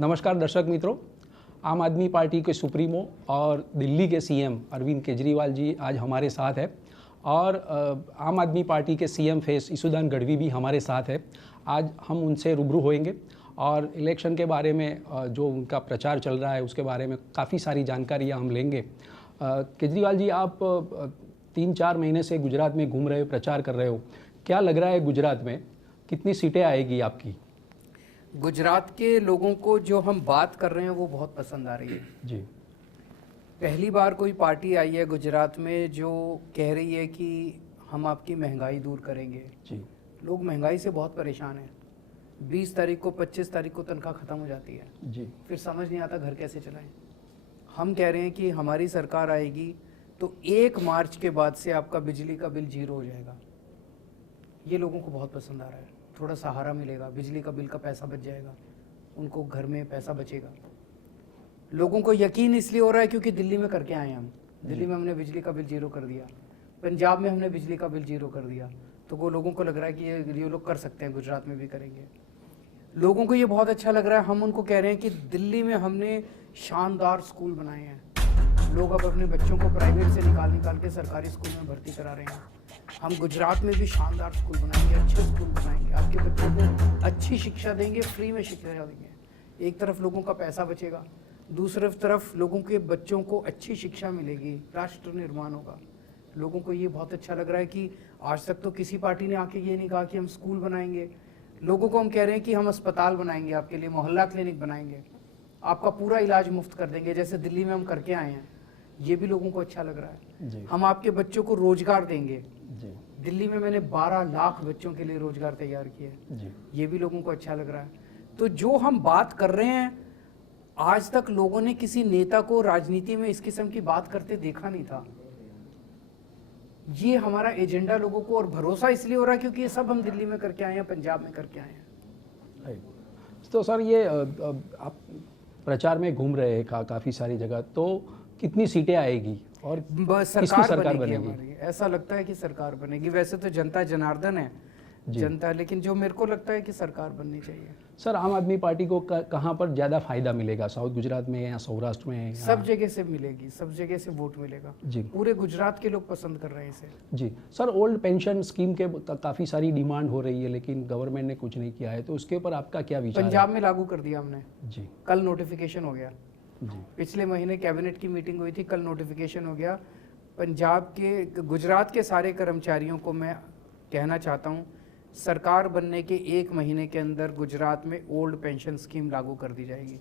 नमस्कार दर्शक मित्रों, आम आदमी पार्टी के सुप्रीमो और दिल्ली के सीएम अरविंद केजरीवाल जी आज हमारे साथ है और आम आदमी पार्टी के सीएम फेस इसुदान गढ़वी भी हमारे साथ है। आज हम उनसे रूबरू होएंगे और इलेक्शन के बारे में जो उनका प्रचार चल रहा है उसके बारे में काफ़ी सारी जानकारियाँ हम लेंगे। केजरीवाल जी, आप 3-4 महीने से गुजरात में घूम रहे हो, प्रचार कर रहे हो, क्या लग रहा है गुजरात में कितनी सीटें आएगी आपकी? गुजरात के लोगों को जो हम बात कर रहे हैं वो बहुत पसंद आ रही है जी। पहली बार कोई पार्टी आई है गुजरात में जो कह रही है कि हम आपकी महंगाई दूर करेंगे। जी। लोग महंगाई से बहुत परेशान हैं। 20 तारीख को 25 तारीख को तनख्वाह ख़त्म हो जाती है जी। फिर समझ नहीं आता घर कैसे चलाएं। हम कह रहे हैं कि हमारी सरकार आएगी तो 1 मार्च के बाद से आपका बिजली का बिल 0 हो जाएगा। ये लोगों को बहुत पसंद आ रहा है। थोड़ा सहारा मिलेगा, बिजली का बिल का पैसा बच जाएगा, उनको घर में पैसा बचेगा। लोगों को यकीन इसलिए हो रहा है क्योंकि दिल्ली में करके आए हैं हम। दिल्ली में हमने बिजली का बिल 0 कर दिया, पंजाब में हमने बिजली का बिल 0 कर दिया, तो वो लोगों को लग रहा है कि ये लोग कर सकते हैं, गुजरात में भी करेंगे। लोगों को ये बहुत अच्छा लग रहा है। हम उनको कह रहे हैं कि दिल्ली में हमने शानदार स्कूल बनाए हैं। लोग अब अपने बच्चों को प्राइवेट से निकाल के सरकारी स्कूल में भर्ती करा रहे हैं। हम गुजरात में भी शानदार स्कूल बनाएंगे, अच्छे स्कूल बनाएंगे, आपके बच्चों को अच्छी शिक्षा देंगे, फ्री में शिक्षा देंगे। एक तरफ लोगों का पैसा बचेगा, दूसरी तरफ लोगों के बच्चों को अच्छी शिक्षा मिलेगी, राष्ट्र निर्माण होगा। लोगों को ये बहुत अच्छा लग रहा है कि आज तक तो किसी पार्टी ने आके ये नहीं कहा कि हम स्कूल बनाएंगे। लोगों को हम कह रहे हैं कि हम अस्पताल बनाएंगे, आपके लिए मोहल्ला क्लिनिक बनाएंगे, आपका पूरा इलाज मुफ्त कर देंगे, जैसे दिल्ली में हम करके आए हैं। ये भी लोगों को अच्छा लग रहा है। हम आपके बच्चों को रोजगार देंगे। दिल्ली में मैंने 12 लाख बच्चों के लिए रोजगार तैयार किए। ये भी लोगों को अच्छा लग रहा है। तो जो हम बात कर रहे हैं, आज तक लोगों ने किसी नेता को राजनीति में इस किस्म की बात करते देखा नहीं था। ये हमारा एजेंडा लोगों को और भरोसा इसलिए हो रहा है क्योंकि ये सब हम दिल्ली में करके आए हैं, पंजाब में करके आए हैं। तो सर, ये आप प्रचार में घूम रहे हैं काफ़ी सारी जगह, तो कितनी सीटें आएगी और सरकार बनेगी हमारी? ऐसा लगता है कि सरकार बनेगी। वैसे तो जनता जनार्दन है जनता, लेकिन जो मेरे को लगता है कि सरकार बननी चाहिए। सर, आम आदमी पार्टी को कहाँ पर ज़्यादा फायदा मिलेगा? साउथ गुजरात में या सौराष्ट्र में? सब जगह से मिलेगी, सब जगह से वोट मिलेगा जी। पूरे गुजरात के लोग पसंद कर रहे हैं इसे जी। सर, ओल्ड पेंशन स्कीम के काफ़ी सारी डिमांड हो रही है लेकिन गवर्नमेंट ने कुछ नहीं किया है, तो उसके ऊपर आपका क्या विचार है? पंजाब में लागू कर दिया हमने जी। कल नोटिफिकेशन हो गया जी। पिछले महीने कैबिनेट की मीटिंग हुई थी, कल नोटिफिकेशन हो गया। पंजाब के, गुजरात के सारे कर्मचारियों को मैं कहना चाहता हूँ, सरकार बनने के 1 महीने के अंदर गुजरात में ओल्ड पेंशन स्कीम लागू कर दी जाएगी।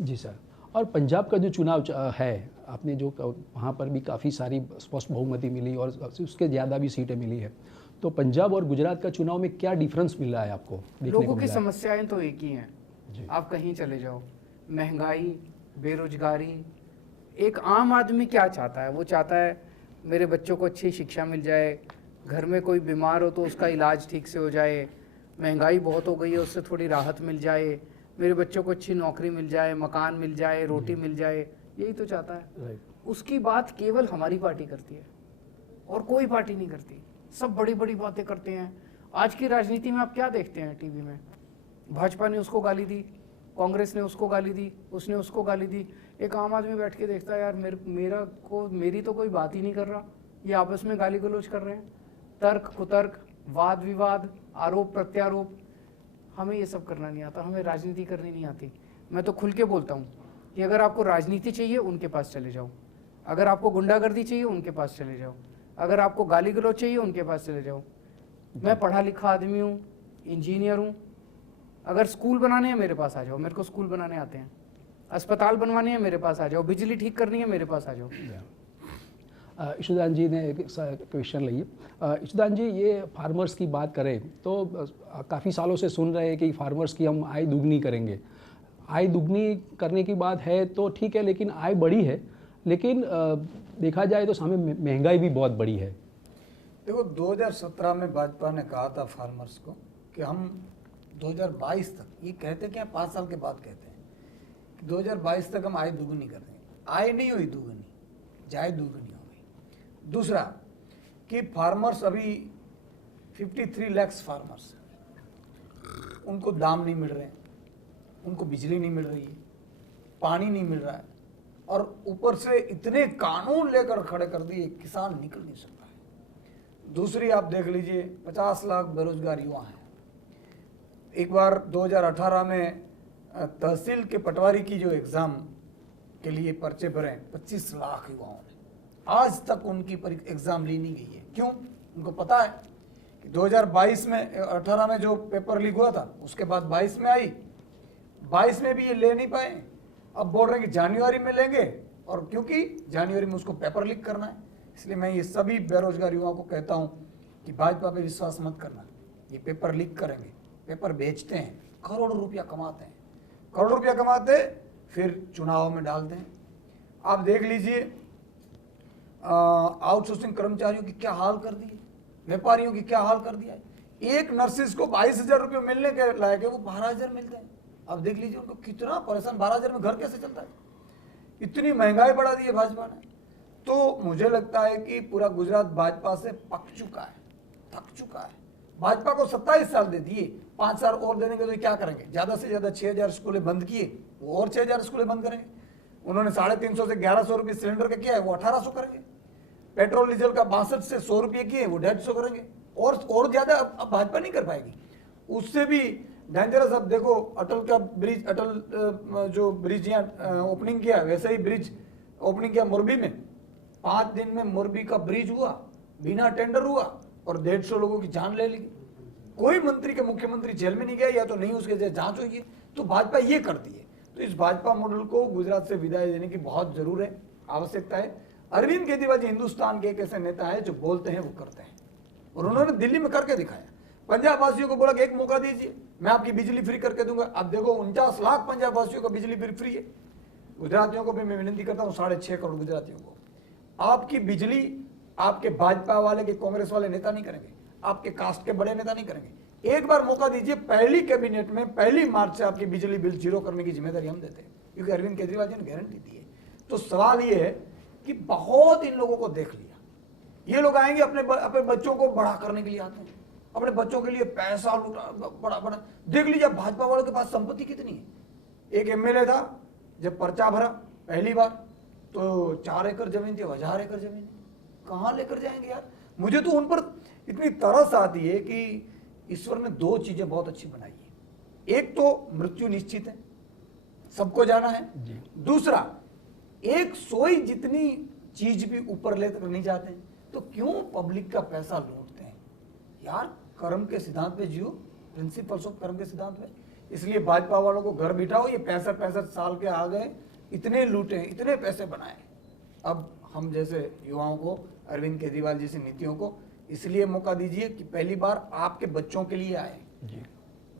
जी सर। और पंजाब का जो चुनाव है, आपने जो वहाँ पर भी काफ़ी सारी स्पष्ट बहुमति मिली और उसके ज़्यादा भी सीटें मिली है, तो पंजाब और गुजरात का चुनाव में क्या डिफरेंस मिल रहा है आपको? लोगों की समस्याएं तो एक ही हैं, आप कहीं चले जाओ, महंगाई, बेरोजगारी। एक आम आदमी क्या चाहता है? वो चाहता है मेरे बच्चों को अच्छी शिक्षा मिल जाए, घर में कोई बीमार हो तो उसका इलाज ठीक से हो जाए, महंगाई बहुत हो गई है उससे थोड़ी राहत मिल जाए, मेरे बच्चों को अच्छी नौकरी मिल जाए, मकान मिल जाए, रोटी मिल जाए, यही तो चाहता है। उसकी बात केवल हमारी पार्टी करती है और कोई पार्टी नहीं करती। सब बड़ी बड़ी बातें करते हैं। आज की राजनीति में आप क्या देखते हैं टीवी में? भाजपा ने उसको गाली दी, कांग्रेस ने उसको गाली दी, उसने उसको गाली दी। एक आम आदमी बैठ के देखता है, यार मेरी तो कोई बात ही नहीं कर रहा, ये आपस में गाली गलौज कर रहे हैं, तर्क कुतर्क, वाद विवाद, आरोप प्रत्यारोप। हमें ये सब करना नहीं आता, हमें राजनीति करनी नहीं आती। मैं तो खुल के बोलता हूँ कि अगर आपको राजनीति चाहिए उनके पास चले जाओ, अगर आपको गुंडागर्दी चाहिए उनके पास चले जाओ, अगर आपको गाली गलौज चाहिए उनके पास चले जाओ। मैं पढ़ा लिखा आदमी हूँ, इंजीनियर हूँ। अगर स्कूल बनाने हैं मेरे पास आ जाओ, मेरे को स्कूल बनाने आते हैं। अस्पताल बनवाने हैं मेरे पास आ जाओ, बिजली ठीक करनी है मेरे पास आ जाओ। इशुदान जी ने एक क्वेश्चन लिया। इशुदान जी, ये फार्मर्स की बात करें तो काफ़ी सालों से सुन रहे हैं कि फार्मर्स की हम आय दुगनी करेंगे। आय दुगनी करने की बात है तो ठीक है, लेकिन आय बढ़ी है, लेकिन देखा जाए तो सामने महंगाई भी बहुत बड़ी है। देखो, 2017 में भाजपा ने कहा था फार्मर्स को कि हम 2022 तक, ये कहते क्या 5 साल के बाद कहते हैं कि 2022 तक हम आय दुगनी कर देंगे। आय नहीं हुई दुगनी, जाय दुगनी हो गई। दूसरा कि फार्मर्स अभी 53 लाख फार्मर्स, उनको दाम नहीं मिल रहे हैं। उनको बिजली नहीं मिल रही है, पानी नहीं मिल रहा है, और ऊपर से इतने कानून लेकर खड़े कर दिए, किसान निकल नहीं सकता है। दूसरी आप देख लीजिए, 50 लाख बेरोजगार युवा हैं। एक बार 2018 में तहसील के पटवारी की जो एग्ज़ाम के लिए पर्चे भरे 25 लाख युवाओं ने, आज तक उनकी एग्ज़ाम ली नहीं गई है। क्यों? उनको पता है कि 2022 में 18 में जो पेपर लीक हुआ था, उसके बाद 22 में आई, 22 में भी ये ले नहीं पाए। अब बोल रहे हैं कि जनवरी में लेंगे, और क्योंकि जनवरी में उसको पेपर लीक करना है। इसलिए मैं ये सभी बेरोजगार युवाओं को कहता हूँ कि भाजपा पे विश्वास मत करना। ये पेपर लीक करेंगे, पेपर बेचते हैं, करोड़ों रुपया कमाते हैं, करोड़ों रुपया कमाते फिर चुनाव में डालते हैं। आप देख लीजिए आउटसोर्सिंग कर्मचारियों की क्या हाल कर दिए, व्यापारियों की क्या हाल कर दिया है। एक नर्सिस को 22,000 रुपये मिलने के लायक है, वो 12,000 मिलते हैं। अब देख लीजिए उनको कितना परेशान, 12,000 में घर कैसे चलता है। इतनी महंगाई बढ़ा दी है भाजपा ने। तो मुझे लगता है कि पूरा गुजरात भाजपा से पक चुका है, थक चुका है। भाजपा को 27 साल दे दिए, 5 साल और देने के तो क्या करेंगे? ज़्यादा से ज़्यादा 6,000 स्कूलें बंद किए, वो और 6,000 स्कूलें बंद करेंगे। उन्होंने 350 से 1,100 रुपये सिलेंडर का किया है, वो 1,800 करेंगे। पेट्रोल डीजल का 62 से 100 रुपये किए, वो 150 करेंगे। और ज़्यादा अब भाजपा नहीं कर पाएगी। उससे भी डेंजरस, अब देखो अटल का ब्रिज, अटल जो ब्रिज यहाँ ओपनिंग किया, वैसे ही ब्रिज ओपनिंग किया मोरबी में। 5 दिन में मोरबी का ब्रिज हुआ, बिना टेंडर हुआ, और 150 लोगों की जान ले ली। कोई मंत्री के मुख्यमंत्री जेल में नहीं गया, या तो नहीं उसके जांच हुई है। तो भाजपा ये करती है। तो इस भाजपा मॉडल को गुजरात से विदाई देने की बहुत जरूर है, आवश्यकता है। अरविंद केजरीवाल जी हिंदुस्तान के एक ऐसे नेता है जो बोलते हैं वो करते हैं, और उन्होंने दिल्ली में करके दिखाया। पंजाब वासियों को बोला कि एक मौका दीजिए, मैं आपकी बिजली फ्री करके दूंगा। अब देखो 49 लाख पंजाब वासियों को बिजली बिल फ्री है। गुजरातियों को भी मैं विनती करता हूँ, 6.5 करोड़ गुजरातियों को, आपकी बिजली आपके भाजपा वाले के कांग्रेस वाले नेता नहीं करेंगे, आपके कास्ट के बड़े नेता नहीं करेंगे। एक बार मौका दीजिए, पहली कैबिनेट में 1 मार्च से आपकी बिजली बिल जीरो करने की जिम्मेदारी हम देते हैं, क्योंकि अरविंद केजरीवाल जी ने गारंटी दी है। तो सवाल ये है कि बहुत इन लोगों को देख लिया, ये लोग आएंगे अपने बच्चों को बड़ा करने के लिए आते हैं, अपने बच्चों के लिए पैसा लुटा, बड़ा बड़ा। देख लीजिए भाजपा वालों के पास संपत्ति कितनी है। एक एमएलए था, जब पर्चा भरा पहली बार तो 4 एकड़ जमीन थी, 1000 एकड़ जमीन कहाँ लेकर जाएंगे यार। मुझे तो उन पर इतनी तरस आती है कि ईश्वर ने 2 चीजें बहुत अच्छी बनाई है। एक तो मृत्यु निश्चित है, सबको जाना है। दूसरा, एक सोई जितनी चीज भी ऊपर लेकर नहीं जाते, तो क्यों पब्लिक का पैसा लूटते हैं यार। कर्म के सिद्धांत पे जियो, प्रिंसिपल्स ऑफ कर्म के सिद्धांत पे। इसलिए भाजपा वालों को घर बिठाओ, ये 65 साल के आ गए, इतने लूटे, इतने पैसे बनाए। अब हम जैसे युवाओं को, अरविंद केजरीवाल जैसी नीतियों को इसलिए मौका दीजिए कि पहली बार आपके बच्चों के लिए आए,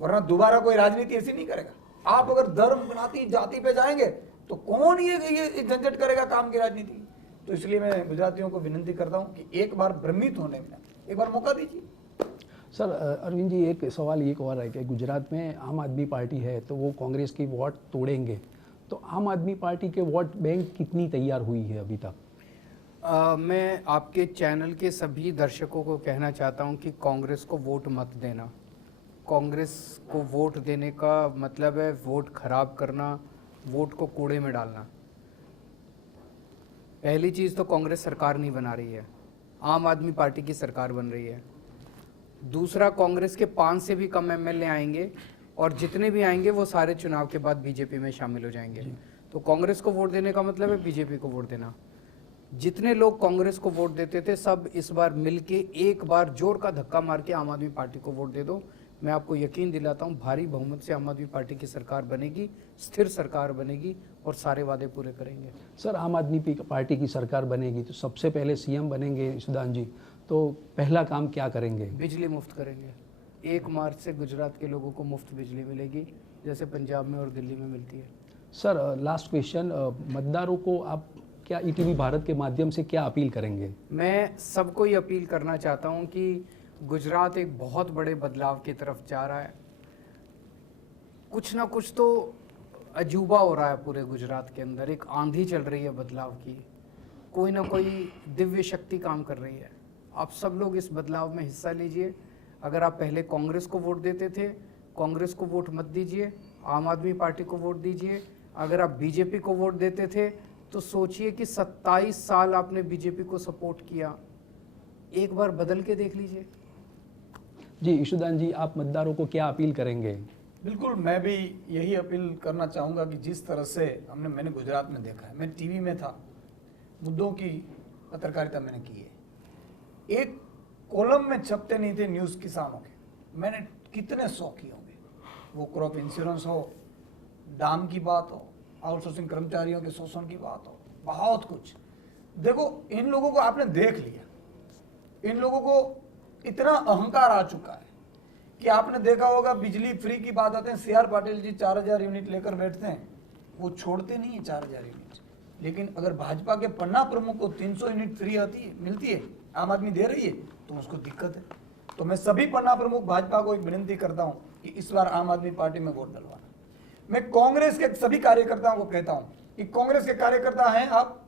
वरना दोबारा कोई राजनीति ऐसी नहीं करेगा। आप अगर धर्म बनाती जाति पे जाएंगे तो कौन ये झंझट करेगा काम की राजनीति। तो इसलिए मैं गुजरातियों को विनती करता हूं कि एक बार भ्रमित होने में एक बार मौका दीजिए। सर अरविंद जी, एक सवाल एक और है कि गुजरात में आम आदमी पार्टी है, तो वो कांग्रेस की वोट तोड़ेंगे, तो आम आदमी पार्टी के वोट बैंक कितनी तैयार हुई है अभी तक? मैं आपके चैनल के सभी दर्शकों को कहना चाहता हूं कि कांग्रेस को वोट मत देना। कांग्रेस को वोट देने का मतलब है वोट खराब करना, वोट को कूड़े में डालना। पहली चीज़ तो कांग्रेस सरकार नहीं बना रही है, आम आदमी पार्टी की सरकार बन रही है। दूसरा, कांग्रेस के 5 से भी कम एमएलए आएंगे, और जितने भी आएंगे वो सारे चुनाव के बाद बीजेपी में शामिल हो जाएंगे। तो कांग्रेस को वोट देने का मतलब है बीजेपी को वोट देना। जितने लोग कांग्रेस को वोट देते थे, सब इस बार मिलके एक बार जोर का धक्का मार के आम आदमी पार्टी को वोट दे दो। मैं आपको यकीन दिलाता हूं, भारी बहुमत से आम आदमी पार्टी की सरकार बनेगी, स्थिर सरकार बनेगी, और सारे वादे पूरे करेंगे। सर, आम आदमी पार्टी की सरकार बनेगी तो सबसे पहले सीएम बनेंगे सुदान जी, तो पहला काम क्या करेंगे? बिजली मुफ्त करेंगे। 1 मार्च से गुजरात के लोगों को मुफ्त बिजली मिलेगी, जैसे पंजाब में और दिल्ली में मिलती है। सर लास्ट क्वेश्चन, मतदारों को आप क्या ईटीवी भारत के माध्यम से क्या अपील करेंगे? मैं सबको ये अपील करना चाहता हूँ कि गुजरात एक बहुत बड़े बदलाव की तरफ जा रहा है। कुछ ना कुछ तो अजूबा हो रहा है पूरे गुजरात के अंदर, एक आंधी चल रही है बदलाव की, कोई ना कोई दिव्य शक्ति काम कर रही है। आप सब लोग इस बदलाव में हिस्सा लीजिए। अगर आप पहले कांग्रेस को वोट देते थे, कांग्रेस को वोट मत दीजिए, आम आदमी पार्टी को वोट दीजिए। अगर आप बीजेपी को वोट देते थे तो सोचिए कि 27 साल आपने बीजेपी को सपोर्ट किया, एक बार बदल के देख लीजिए। जी ईशुदान जी, आप मतदारों को क्या अपील करेंगे? बिल्कुल, मैं भी यही अपील करना चाहूँगा कि जिस तरह से मैंने गुजरात में देखा है, मैं टीवी में था, मुद्दों की पत्रकारिता मैंने की है, एक कॉलम में छपते नहीं थे न्यूज़ किसानों के, मैंने कितने 100 किए होंगे, वो क्रॉप इंश्योरेंस हो, दाम की बात हो, आउटसोर्सिंग कर्मचारियों के शोषण की बात हो, बहुत कुछ। देखो, इन लोगों को आपने देख लिया, इन लोगों को इतना अहंकार आ चुका है कि आपने देखा होगा बिजली फ्री की बात आते हैं, CR पाटिल जी 4000 यूनिट लेकर बैठते हैं, वो छोड़ते नहीं है 4000 यूनिट। लेकिन अगर भाजपा के पन्ना प्रमुख को 300 यूनिट फ्री आती है, मिलती है, आम आदमी दे रही है, तो उसको दिक्कत है। तो मैं सभी पन्ना प्रमुख भाजपा को एक विनती करता हूं कि इस बार आम आदमी पार्टी में वोट डलवाना। मैं कांग्रेस के सभी कार्यकर्ताओं को कहता हूं कि कांग्रेस के कार्यकर्ता हैं आप,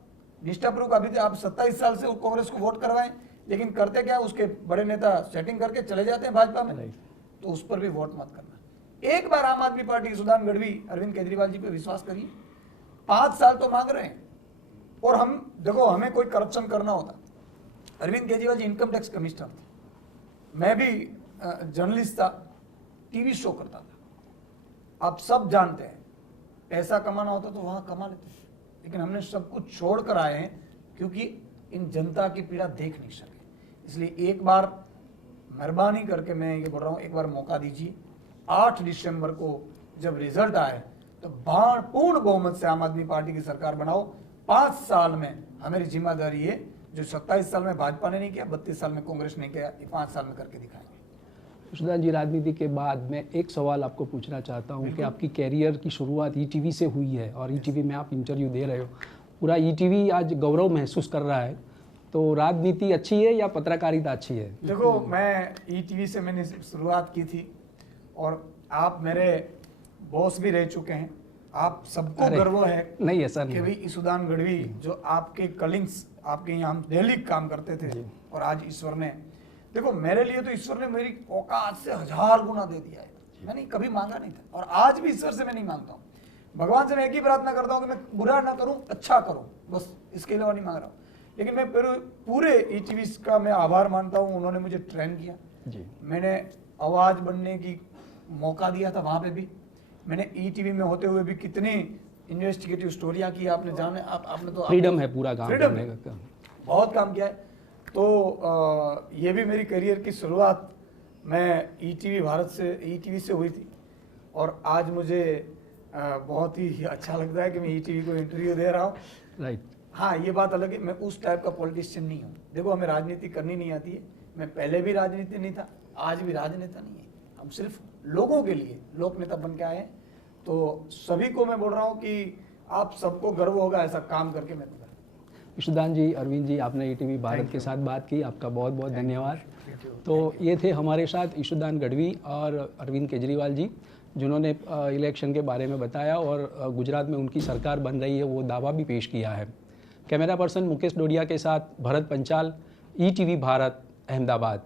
निष्ठापूर्वक अभी आप 27 साल से कांग्रेस को वोट करवाएं, लेकिन करते क्या, उसके बड़े नेता सेटिंग करके चले जाते हैं भाजपा में, तो उस पर भी वोट मत करना। एक बार आम आदमी पार्टी ईशुदान गढ़वी, अरविंद केजरीवाल जी पे विश्वास करिए। 5 साल तो मांग रहे हैं, और हम देखो, हमें कोई करप्शन करना होता, Arvind Kejriwal ji income tax commissioner थे, मैं भी जर्नलिस्ट था, टीवी शो करता था, आप सब जानते हैं, पैसा कमाना होता तो वहां कमा लेते, लेकिन हमने सब कुछ छोड़ कर आए हैं क्योंकि इन जनता की पीड़ा देख नहीं सके। इसलिए एक बार मेहरबानी करके मैं ये बोल रहा हूँ, एक बार मौका दीजिए। 8 दिसंबर को जब रिजल्ट आए तो पूर्ण बहुमत से आम आदमी पार्टी की सरकार बनाओ। 5 साल में हमारी जिम्मेदारी है, जो 27 साल में भाजपा ने नहीं किया, 32 साल में कांग्रेस ने किया, ये 5 साल में करके दिखाएंगे। ईशुदान जी, राजनीति के बाद मैं एक सवाल आपको पूछना चाहता हूँ कि आपकी कैरियर की शुरुआत ईटीवी से हुई है और ईटीवी में आप इंटरव्यू दे रहे हो, पूरा ईटीवी आज गौरव महसूस कर रहा है, तो राजनीति अच्छी है या पत्रकारिता अच्छी है? देखो, मैं ईटीवी से मैंने शुरुआत की थी और आप मेरे बॉस भी रह चुके हैं, आप सबको गर्व है नहीं ऐसा कि नहीं भाई ईशुदान गढ़वी जो आपके कलिंग्स, आपके यहाँ हम डेली काम करते थे, और आज ईश्वर ने, देखो मेरे लिए तो ईश्वर ने मेरी औकात से 1000 गुना दे दिया है। मैंने कभी मांगा नहीं था, और आज भी ईश्वर से मैं नहीं मांगता हूँ। भगवान से मैं एक ही प्रार्थना करता हूँ कि मैं बुरा ना करूँ, अच्छा करूँ, बस इसके अलावा नहीं मांग रहा हूँ। लेकिन मैं पूरे ईटीवी का मैं आभार मानता हूँ, उन्होंने मुझे ट्रेन किया जी। मैंने आवाज बनने की मौका दिया था, वहां पे भी मैंने ईटीवी में होते हुए भी कितनी इन्वेस्टिगेटिव स्टोरियां की, आपने जाने आपने तो फ्रीडम है पूरा काम फ्रीडम करने है, का। बहुत काम किया है। तो ये भी मेरी करियर की शुरुआत मैं ईटीवी भारत से, ईटीवी से हुई थी, और आज मुझे बहुत ही अच्छा लगता है कि मैं ईटीवी को इंटरव्यू दे रहा हूँ। राइट। हाँ, ये बात अलग है, मैं उस टाइप का पॉलिटिशियन नहीं हूँ। देखो, हमें राजनीति करनी नहीं आती है, मैं पहले भी राजनीति नहीं था, आज भी राजनेता नहीं है, हम सिर्फ लोगों के लिए लोक नेता बन के आए हैं। तो सभी को मैं बोल रहा हूँ कि आप सबको गर्व होगा ऐसा काम करके मैं। ईशुदान जी, अरविंद जी, आपने ईटीवी भारत के साथ बात की, आपका बहुत बहुत धन्यवाद। तो ये थे हमारे साथ ईशुदान गढ़वी और अरविंद केजरीवाल जी, जिन्होंने इलेक्शन के बारे में बताया और गुजरात में उनकी सरकार बन रही है वो दावा भी पेश किया है। कैमरा पर्सन मुकेश डोडिया के साथ भरत पंचाल, ईटीवी भारत, अहमदाबाद।